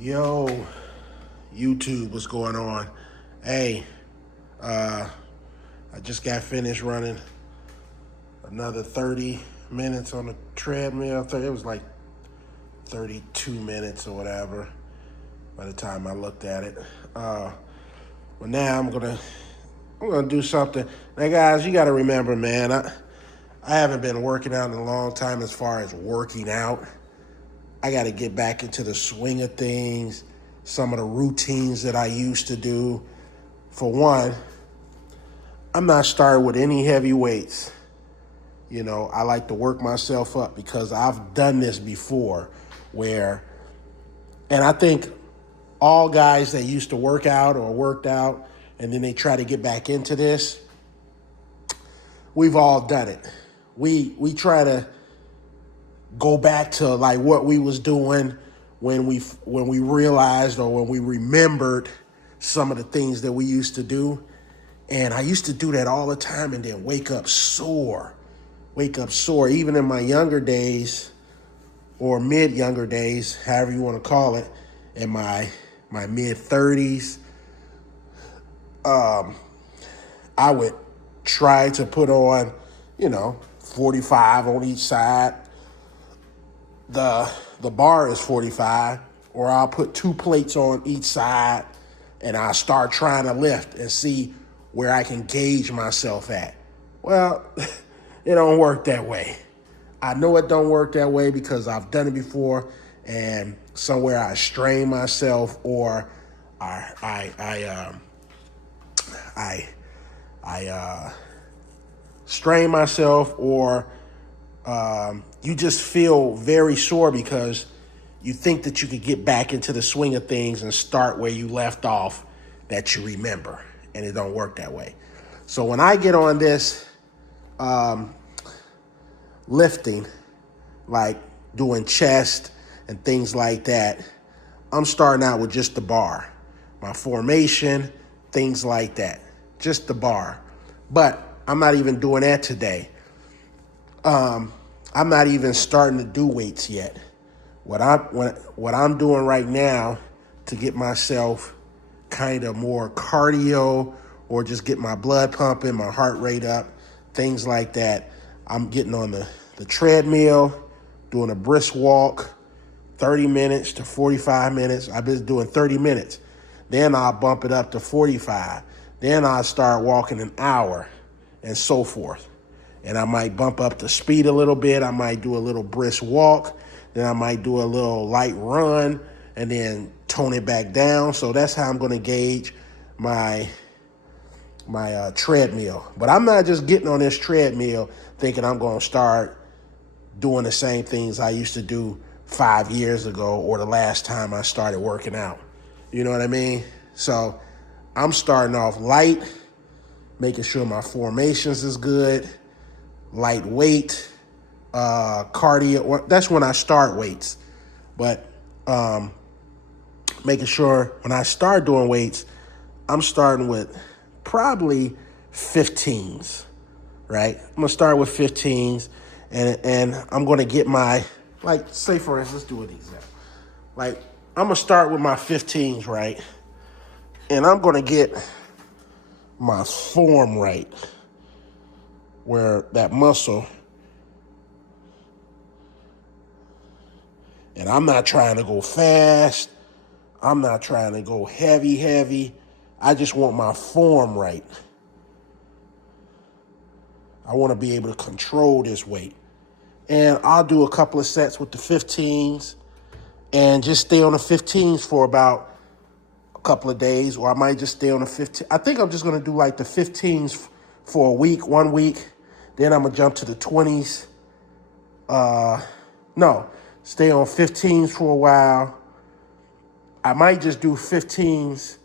Yo, YouTube, what's going on? Hey, I just got finished running another 30 minutes on the treadmill. It was like 32 minutes or whatever by the time I looked at it. But now I'm gonna do something. Now, guys, you got to remember, man, I haven't been working out in a long time as far as working out. I got to get back into the swing of things, some of the routines that I used to do. For one, I'm not starting with any heavy weights. I like to work myself up because I've done this before and I think all guys that used to work out or worked out and then they try to get back into this, we've all done it. We try to go back to like what we was doing when we realized or when we remembered some of the things that we used to do. And I used to do that all the time and then wake up sore. Even in my younger days or mid younger days, however you want to call it, in my mid 30s, I would try to put on, 45 on each side. The bar is 45, or I'll put two plates on each side and I'll start trying to lift and see where I can gauge myself at. Well, it don't work that way. I know it don't work that way because I've done it before, and somewhere I strain myself or I strain myself or you just feel very sore because you think that you could get back into the swing of things and start where you left off that you remember, and it don't work that way. So when I get on this lifting, like doing chest and things like that, I'm starting out with just the bar, my formation, things like that, just the bar. But I'm not even doing that today. I'm not even starting to do weights yet. What I'm doing right now to get myself kind of more cardio or just get my blood pumping, my heart rate up, things like that, I'm getting on the treadmill, doing a brisk walk, 30 minutes to 45 minutes. I've been doing 30 minutes. Then I'll bump it up to 45. Then I'll start walking an hour and so forth. And I might bump up the speed a little bit. I might do a little brisk walk. Then I might do a little light run and then tone it back down. So that's how I'm going to gauge my treadmill. But I'm not just getting on this treadmill thinking I'm going to start doing the same things I used to do 5 years ago or the last time I started working out. You know what I mean? So I'm starting off light, making sure my formations is good, lightweight, cardio. That's when I start weights. But making sure when I start doing weights, I'm starting with probably 15s, right? I'm going to start with 15s and I'm going to get my, like, say for instance, let's do an example. Like, I'm going to start with my 15s, right? And I'm going to get my form right, where that muscle, and I'm not trying to go fast. I'm not trying to go heavy. I just want my form right. I want to be able to control this weight. And I'll do a couple of sets with the 15s and just stay on the 15s for about a couple of days, or I might just stay on the 15. I think I'm just going to do like the 15s for a week, 1 week. Then I'm going to jump to the 20s. Stay on 15s for a while. I might just do 15s,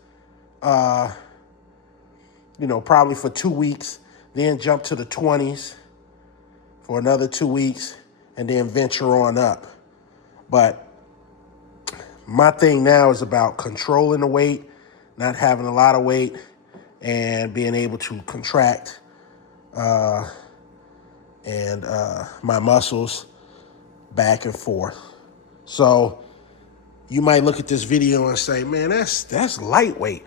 probably for 2 weeks, then jump to the 20s for another 2 weeks, and then venture on up. But my thing now is about controlling the weight, not having a lot of weight, and being able to contract my muscles back and forth. So you might look at this video and say, man, that's lightweight.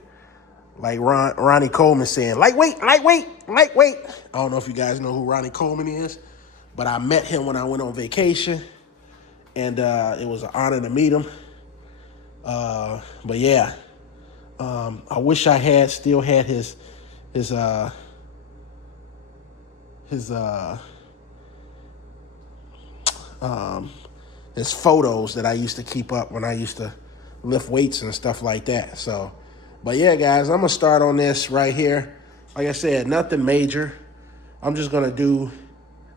Like Ronnie Coleman saying, lightweight, lightweight, lightweight. I don't know if you guys know who Ronnie Coleman is, but I met him when I went on vacation, and it was an honor to meet him. But yeah, I wish I still had his photos that I used to keep up when I used to lift weights and stuff like that. So, but yeah, guys, I'm gonna start on this right here. Like I said, nothing major. I'm just gonna I'm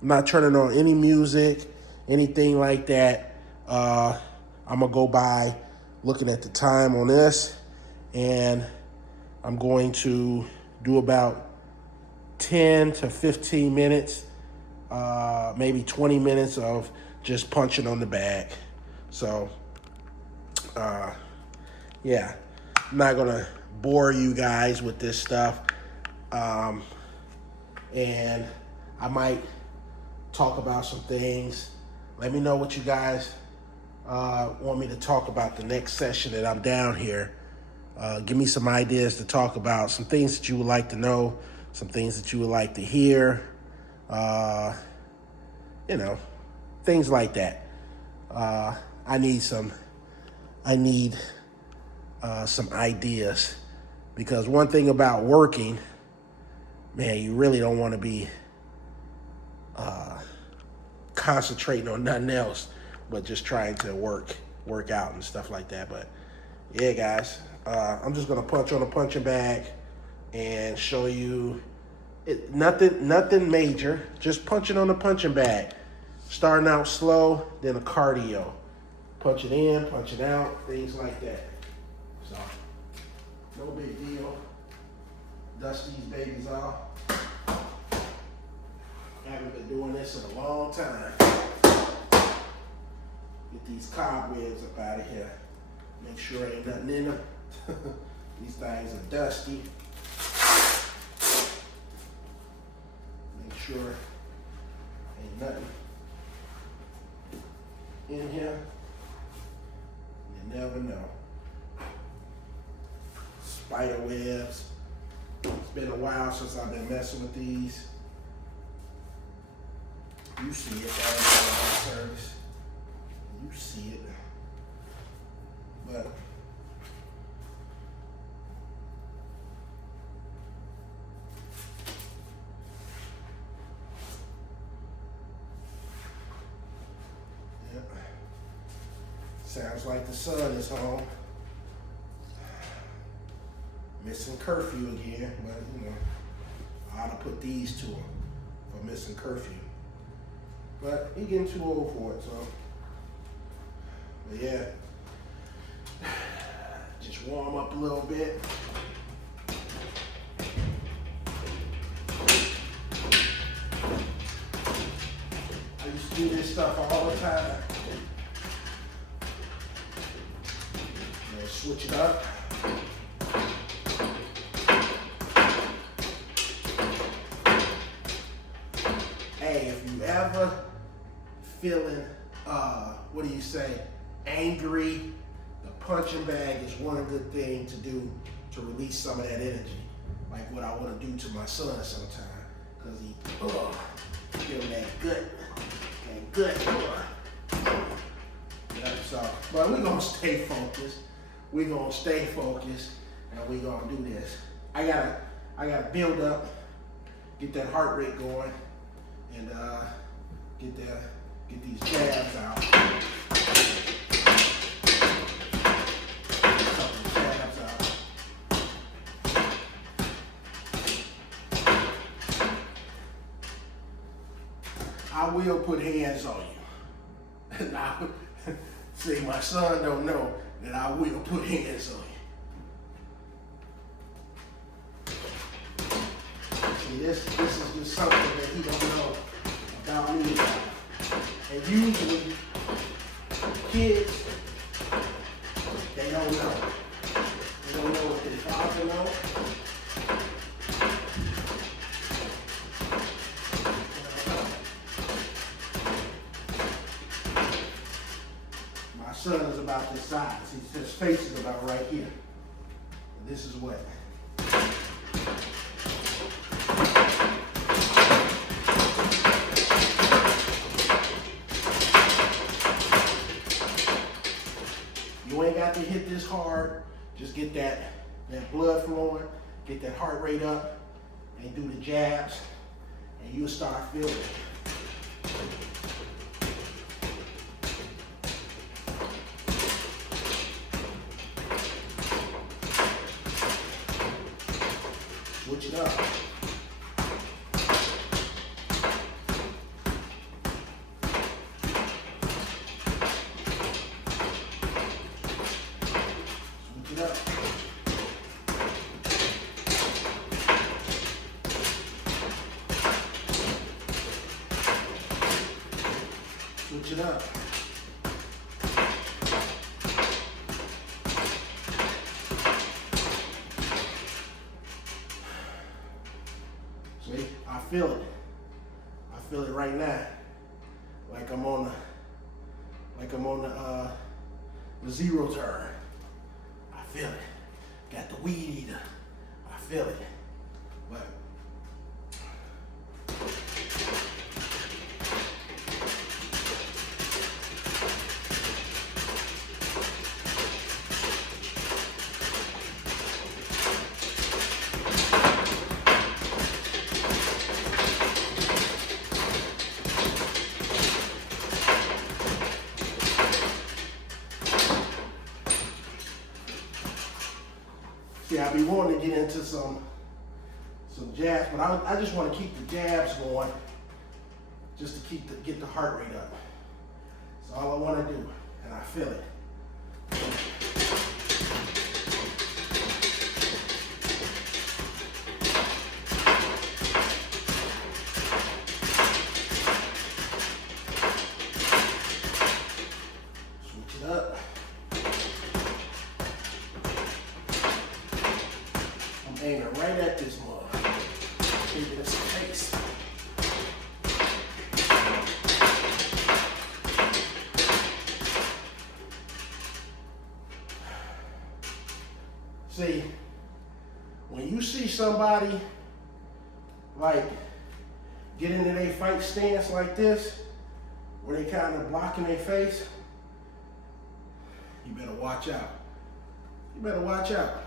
not turning on any music, anything like that. I'm gonna go by looking at the time on this, and I'm going to do about 10 to 15 minutes, maybe 20 minutes of just punching on the bag. So, yeah, I'm not gonna bore you guys with this stuff. And I might talk about some things. Let me know what you guys want me to talk about the next session that I'm down here. Give me some ideas to talk about, some things that you would like to know, some things that you would like to hear, things like that. I need some ideas, because one thing about working, man, you really don't want to be concentrating on nothing else but just trying to work out and stuff like that. But yeah, guys, I'm just gonna punch on a punching bag and show you nothing major, just punching on the punching bag. Starting out slow, then a cardio. Punch it in, punch it out, things like that. So, no big deal. Dust these babies off. Haven't been doing this in a long time. Get these cobwebs up out of here. Make sure ain't nothing in them. These things are dusty. Make sure ain't nothing in here. You never know. Spider webs. It's been a while since I've been messing with these. You see it down in service. You see it. But yep. Sounds like the sun is home. Missing curfew again, but I ought to put these to him for missing curfew. But he getting too old for it, so. But yeah, just warm up a little bit. I used to do this stuff all the time. Switch it up. Hey, if you ever feeling, angry, the punching bag is one good thing to do to release some of that energy. Like what I want to do to my son sometimes. Because he feel that gut. Yeah, so, but we're going to stay focused. We're going to stay focused, and we're going to do this. I gotta build up, get that heart rate going, and get these jabs out. I will put hands on you. Now, see, my son don't know that I will put hands on you. See, this is just something that he don't know about me. And usually, kids, they don't know. They don't know what their father knows. My son is about to this side. See, his face is about right here. And this is wet. You ain't got to hit this hard. Just get that blood flowing, get that heart rate up, and do the jabs, and you'll start feeling it. Switch it up. Switch it up. Switch it up. See, I feel it. I feel it right now. Like I'm on the zero turn. I feel it. Got the weed eater. I feel it. But see, I be wanting to get into some jabs, but I just want to keep the jabs going, just to get the heart rate up. That's all I want to do, and I feel it. Switch it up. I'm aiming right at this mug. Keeping it space. See, when you see somebody like get into their fight stance like this, where they kind of blocking their face, you better watch out. You better watch out.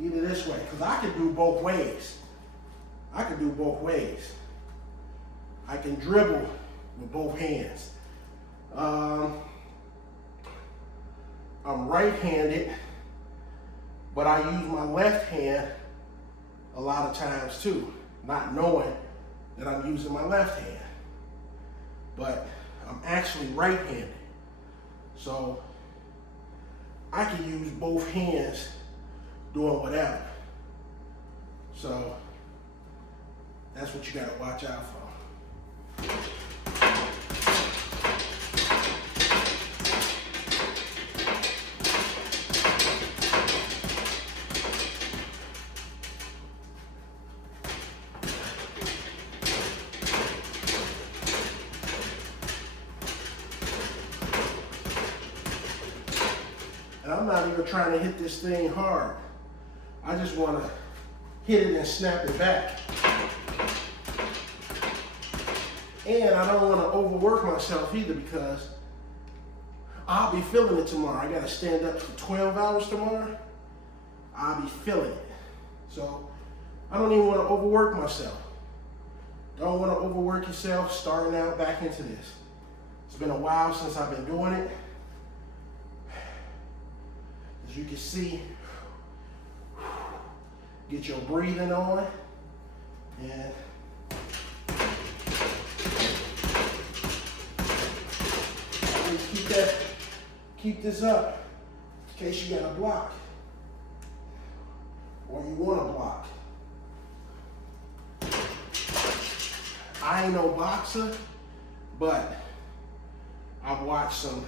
Either this way, because I can do both ways. I can do both ways. I can dribble with both hands. I'm right-handed, but I use my left hand a lot of times too, not knowing that I'm using my left hand. But I'm actually right-handed. So I can use both hands doing whatever. So that's what you gotta watch out for. And I'm not even trying to hit this thing hard. I just want to hit it and snap it back. And I don't want to overwork myself either, because I'll be feeling it tomorrow. I got to stand up for 12 hours tomorrow. I'll be feeling it. So I don't even want to overwork myself. Don't want to overwork yourself starting out back into this. It's been a while since I've been doing it. As you can see, get your breathing on, and keep this up in case you got a block or you want to block. I ain't no boxer, but I've watched some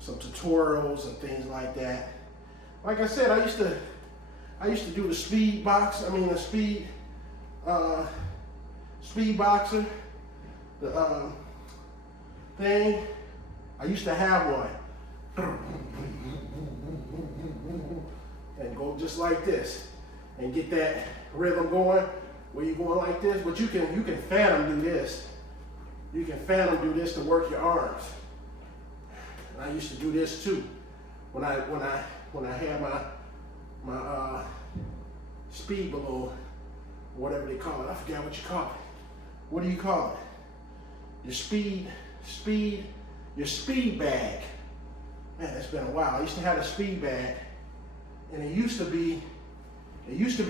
tutorials and things like that. Like I said, I used to do the speed boxer, speed boxer, the thing. I used to have one. And go just like this and get that rhythm going where you're going like this. But you can phantom do this. You can phantom do this to work your arms. And I used to do this too. When I had my speed balloon, whatever they call it. I forgot what you call it. What do you call it? Your speed bag. Man, it's been a while. I used to have a speed bag, and it used to be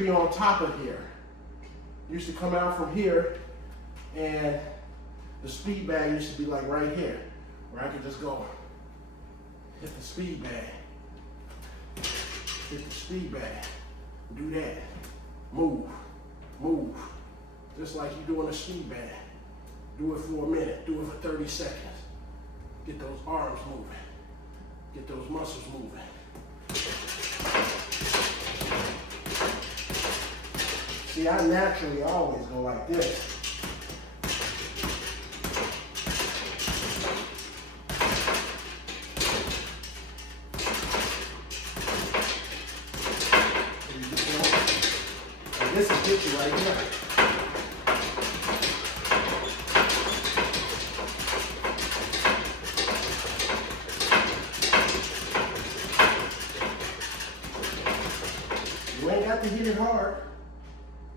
on top of here. It used to come out from here, and the speed bag used to be like right here, where I could just go hit the speed bag, do that, move, just like you do in a speed bag. Do it for a minute, do it for 30 seconds. Get those arms moving, get those muscles moving. See, I naturally always go like this. And this will get you right here. You ain't got to hit it hard.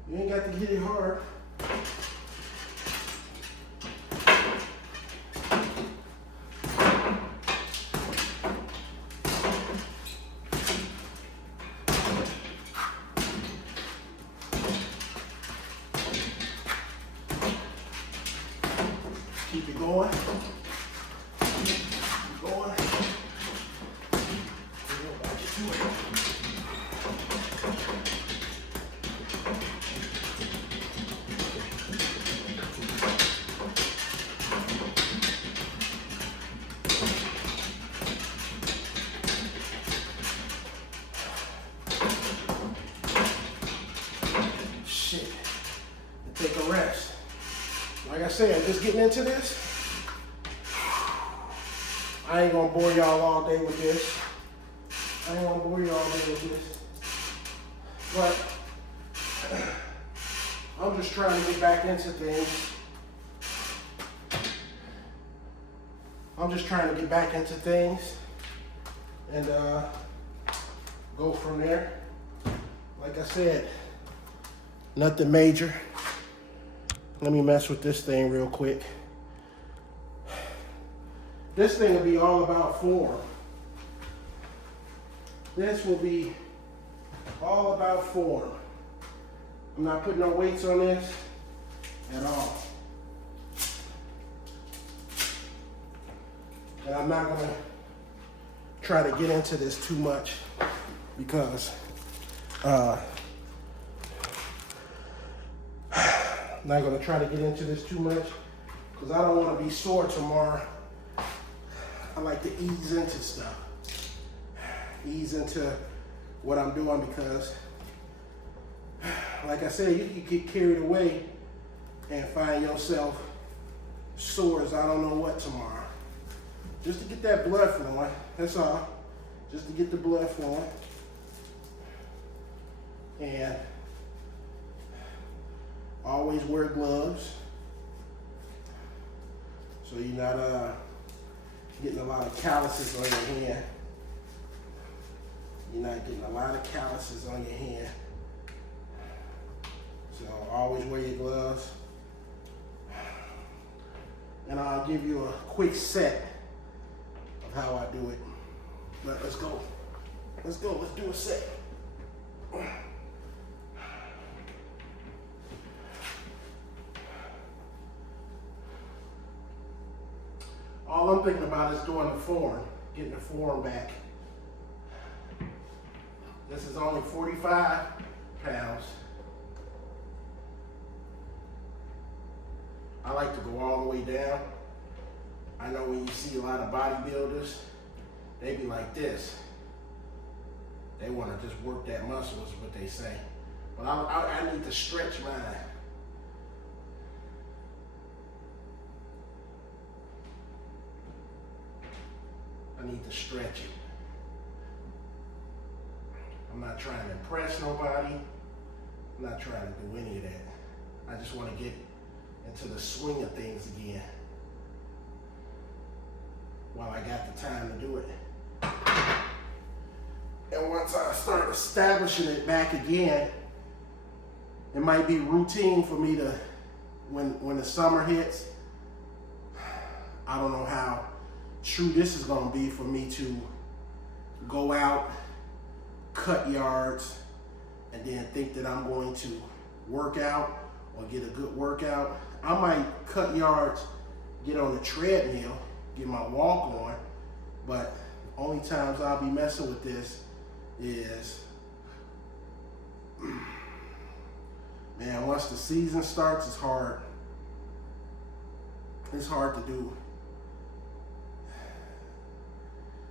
You ain't got to hit it hard. Keep it going. Keep going. Shit. And take a rest. Like I said, just getting into this. I ain't gonna bore y'all all day with this. But I'm just trying to get back into things. And go from there. Like I said, nothing major. Let me mess with this thing real quick. This thing will be all about form. This will be all about form. I'm not putting no weights on this at all. And I'm not gonna try to get into this too much because I'm not gonna try to get into this too much because I don't want to be sore tomorrow. I like to ease into stuff. Ease into what I'm doing because, like I said, you can get carried away and find yourself sore as I don't know what tomorrow. Just to get that blood flowing, that's all. Just to get the blood flowing. And always wear gloves so you're not getting a lot of calluses on your hand. You're not getting a lot of calluses on your hand. So always wear your gloves. And I'll give you a quick set of how I do it. But let's go. Let's do a set. All I'm thinking about is doing the form, getting the form back. This is only 45 pounds. I like to go all the way down. I know when you see a lot of bodybuilders, they be like this. They want to just work that muscle is what they say. But I need to stretch mine. I need to stretch it. I'm not trying to impress nobody. I'm not trying to do any of that. I just want to get into the swing of things again while I got the time to do it. And once I start establishing it back again, it might be routine for me to, when the summer hits, I don't know how true this is going to be for me to go out, cut yards, and then think that I'm going to work out or get a good workout. I might cut yards, get on the treadmill, get my walk on, but the only times I'll be messing with this is, man, once the season starts, it's hard. It's hard to do.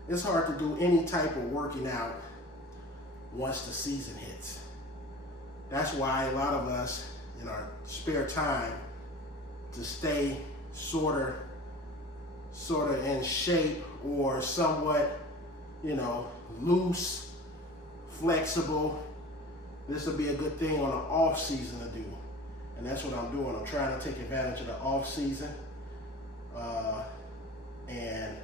It's hard to do any type of working out once the season hits. That's why a lot of us, in our spare time, to stay sort of in shape or somewhat, loose, flexible, this will be a good thing on the off season to do. And that's what I'm doing. I'm trying to take advantage of the off season and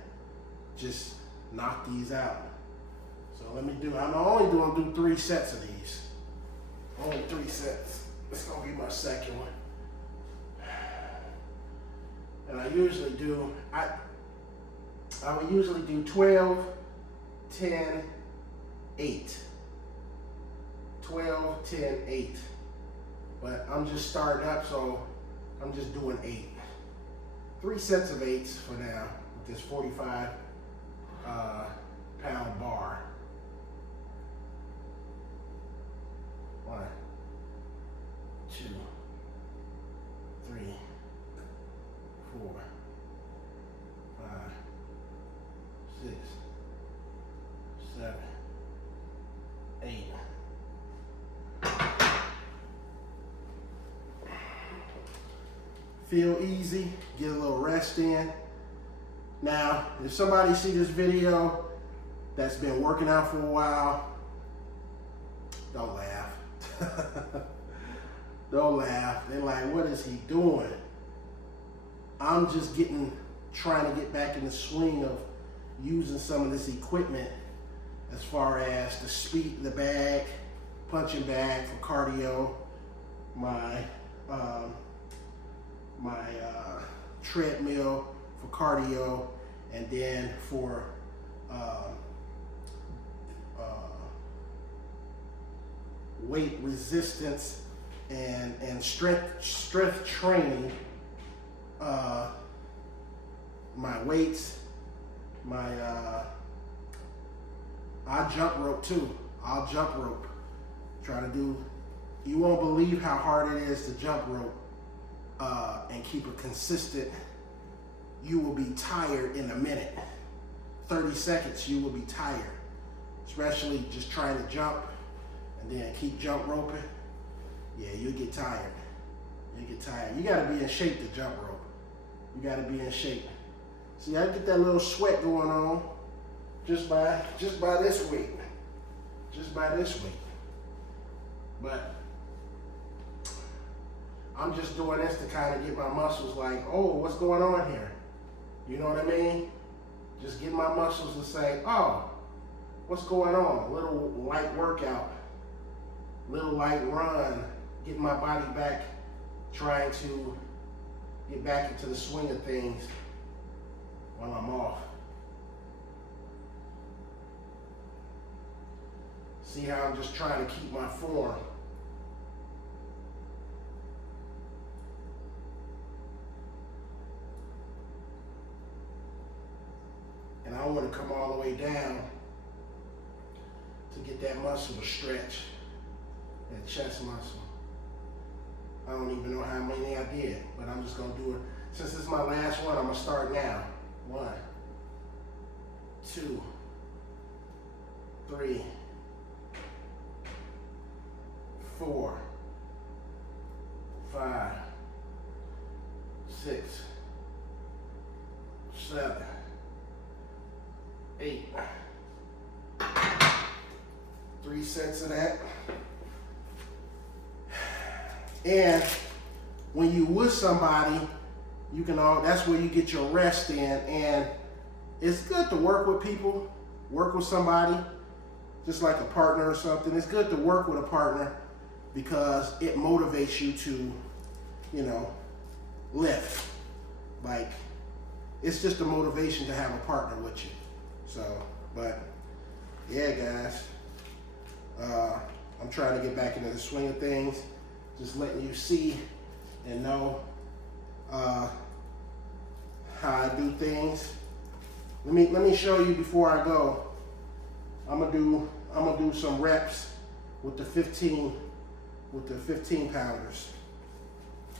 just knock these out. So let me I'm only do 3 sets of these. Only 3 sets. It's gonna be my second one. And I usually do, I would usually do 12, 10, 8. 12, 10, 8. But I'm just starting up, so I'm just doing 8. 3 sets of 8s for now with this 45 pound bar. 1, 2, 3, 4, 5, 6, 7, 8. Feel easy, get a little rest in. Now, if somebody see this video that's been working out for a while, don't laugh. Don't laugh. They're like, what is he doing? I'm just trying to get back in the swing of using some of this equipment as far as the speed, the bag, punching bag for cardio, my treadmill for cardio, and then for weight resistance and strength training. My weights, I jump rope too. I'll jump rope. Try to do. You won't believe how hard it is to jump rope and keep it consistent. You will be tired in a minute. 30 seconds, you will be tired. Especially just trying to jump and then keep jump roping. Yeah, you'll get tired. You get tired. You gotta be in shape to jump rope. You gotta be in shape. See, I get that little sweat going on just by this weight. Just by this weight. But I'm just doing this to kind of get my muscles like, oh, what's going on here? You know what I mean? Just get my muscles to say, oh, what's going on? A little light workout, little light run, get my body back, trying to get back into the swing of things while I'm off. See how I'm just trying to keep my form. And I want to come all the way down to get that muscle to stretch, that chest muscle. I don't even know how many I did, but I'm just going to do it. Since this is my last one, I'm going to start now. 1, 2, 3, 4, 5, 6, 7, 8. 3 sets of that. And when you with somebody, you can that's where you get your rest in. And it's good to work with people, work with somebody, just like a partner or something. It's good to work with a partner because it motivates you to, you know, lift. Like, it's just a motivation to have a partner with you. So, but yeah, guys, I'm trying to get back into the swing of things, just letting you see and know how I do things. Let me show you before I go. I'm gonna do some reps with the 15 pounders.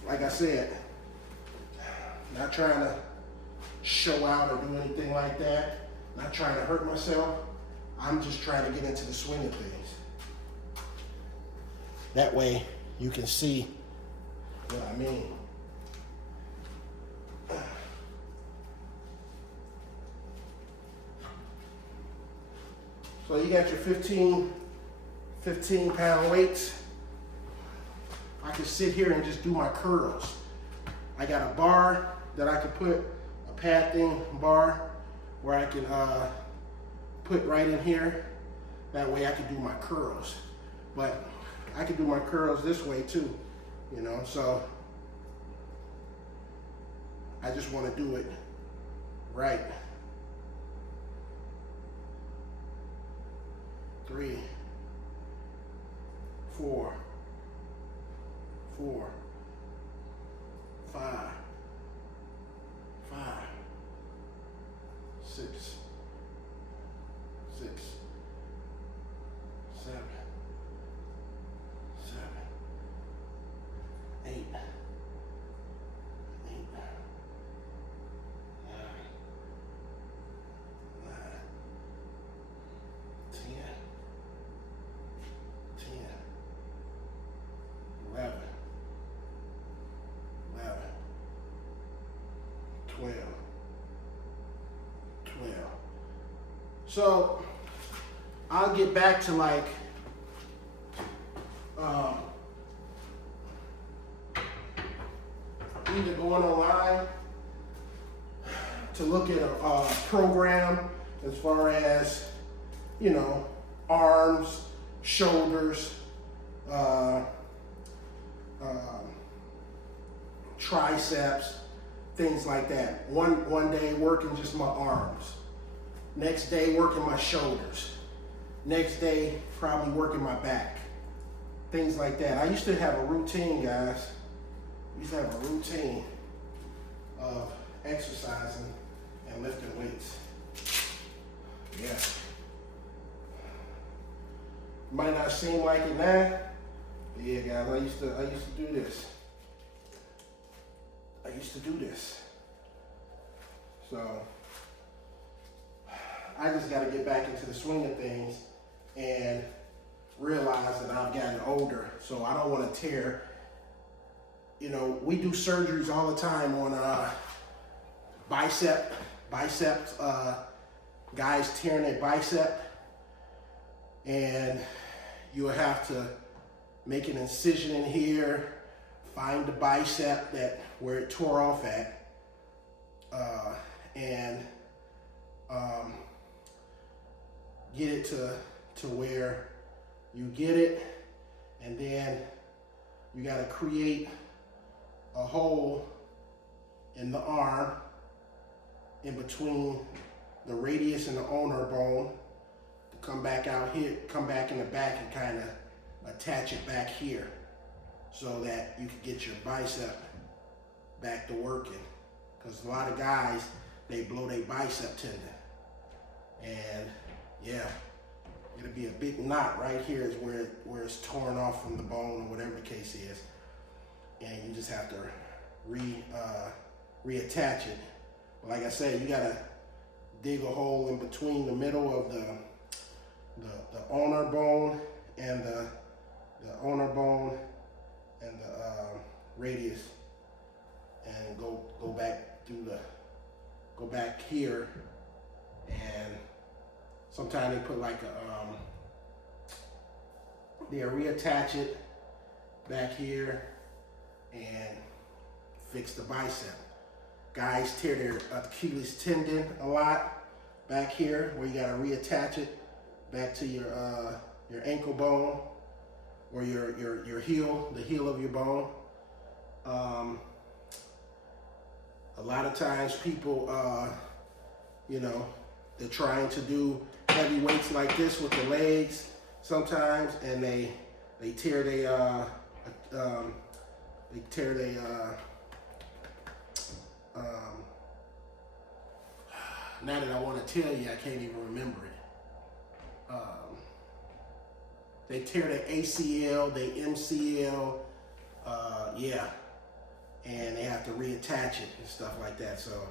Like I said, not trying to show out or do anything like that. Not trying to hurt myself. I'm just trying to get into the swing of things. That way you can see what I mean. So you got your 15 pound weights. I can sit here and just do my curls. I got a bar that I can put, a pad thing bar, where I can put right in here. That way I can do my curls. But I can do my curls this way too, you know, so I just want to do it right. 3, 4, 4, 5, 5, 6, 6, 7, 7, 8, 8, 9, 10, 11, 12. So I'll get back to like either going online to look at a program as far as, you know, arms, shoulders, triceps, things like that. One day working just my arms. Next day working my shoulders. Next day probably working my back. Things like that. I used to have a routine, guys. I used to have a routine of exercising and lifting weights. Yeah. Might not seem like it now. But yeah, guys, I used to do this. I used to do this. So I just got to get back into the swing of things and realize that I've gotten older. So I don't want to tear. You know, we do surgeries all the time on biceps, guys tearing their bicep, and you'll have to make an incision in here, find the bicep where it tore off at, and get it to where you get it, and then you got to create a hole in the arm in between the radius and the ulnar bone to come back out here, come back in the back and kind of attach it back here so that you can get your bicep back to working. Because a lot of guys, they blow their bicep tendon. And yeah, it'll be a big knot right here is where it's torn off from the bone or whatever the case is. And you just have to reattach it. But like I said, you gotta dig a hole in between the middle of the ulnar bone and the ulnar bone and the radius, and go back here and Sometimes they put like a, they'll reattach it back here and fix the bicep. Guys tear their Achilles tendon a lot back here, where you gotta reattach it back to your ankle bone or your heel, the heel of your bone. A lot of times people, you know, they're trying to do heavy weights like this with the legs sometimes, and they tear their now that I want to tell you, I can't even remember it. They tear their ACL, their MCL, yeah, and they have to reattach it and stuff like that. So,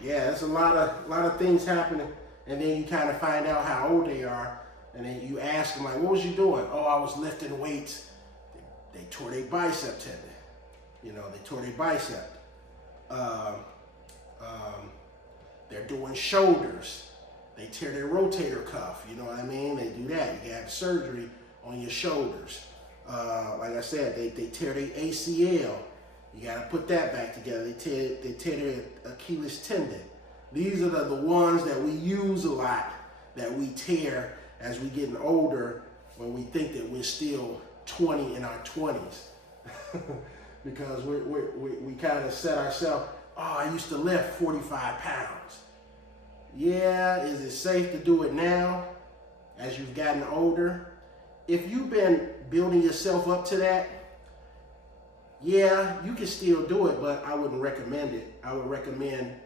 yeah, there's a lot of things happening, and then you kind of find out how old they are, and then you ask them like, "What was you doing?" "Oh, I was lifting weights." They tore their bicep tendon. You know, they tore their bicep. They're doing shoulders. They tear their rotator cuff. You know what I mean? They do that. You can have surgery on your shoulders. Like I said, they tear their ACL. You got to put that back together. They tear their Achilles tendon. These are the ones that we use a lot, that we tear as we getting older, when we think that we're still 20 in our 20s. Because we kind of set ourselves, "Oh, I used to lift 45 pounds. Yeah, is it safe to do it now as you've gotten older? If you've been building yourself up to that, yeah, you can still do it, but I wouldn't recommend it. I would recommend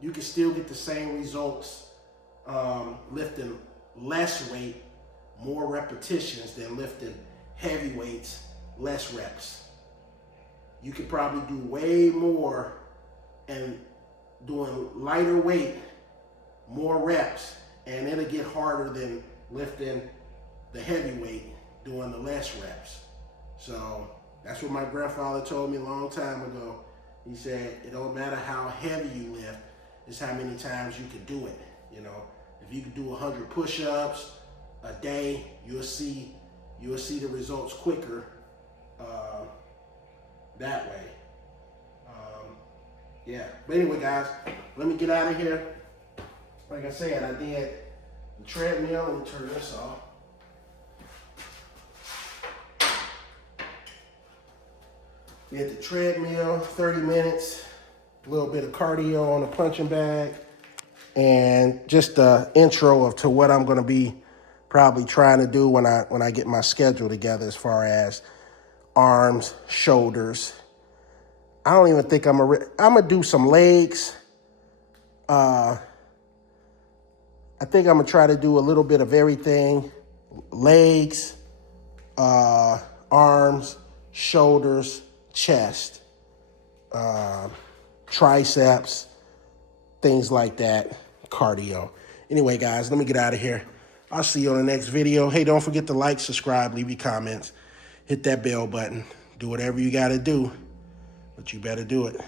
you can still get the same results lifting less weight, more repetitions, than lifting heavy weights, less reps. You could probably do way more and doing lighter weight, more reps, and it'll get harder than lifting the heavy weight, doing the less reps. So that's what my grandfather told me a long time ago. He said, it don't matter how heavy you lift, it's how many times you can do it. You know, if you can do 100 push-ups a day, you'll see the results quicker that way. Yeah, but anyway, guys, let me get out of here. Like I said, I did the treadmill. Let me turn this off. Did the treadmill, 30 minutes, a little bit of cardio on the punching bag, and just the intro to what I'm going to be probably trying to do when I get my schedule together, as far as arms, shoulders. I don't even think I'm gonna do some legs. I think I'm gonna try to do a little bit of everything: legs, arms, shoulders, chest, triceps, things like that, cardio. Anyway, guys, let me get out of here. I'll see you on the next video. Hey, don't forget to like, subscribe, leave your comments, hit that bell button, do whatever you gotta do, but you better do it.